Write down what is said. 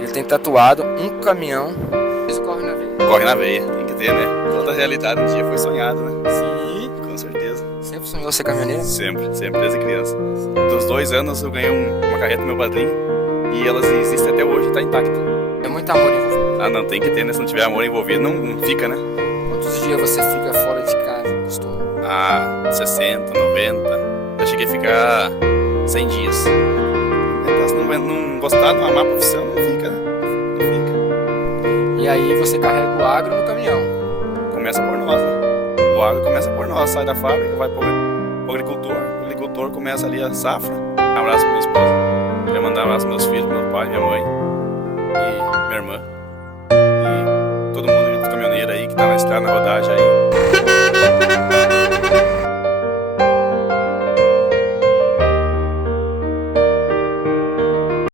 Ele tem tatuado um caminhão. Isso corre na veia. Corre na veia, tem que ter, né? Toda a realidade um dia foi sonhado, né? Sim. Com certeza. Sempre sonhou ser caminhoneiro? Sempre, sempre, desde criança. Dos 2 anos eu ganhei uma carreta do meu padrinho e elas existem até hoje, tá intacta. É muito amor envolvido. Ah, não, tem que ter, né? Se não tiver amor envolvido, não fica, né? Quantos dias você fica fora de casa, costuma? Ah, 60, 90. Eu cheguei a ficar 100 dias. Se não gostar, não amar a profissão, não fica, né? Não fica. E aí você carrega o agro no caminhão. Começa por nós, né? O agro começa por nós, sai da fábrica, vai pro agricultor. O agricultor começa ali a safra. Um abraço pra minha esposa. Queria mandar um abraço pros meus filhos, meu pai, minha mãe e minha irmã. E todo mundo, caminhoneiro aí que tá na estrada, na rodagem aí.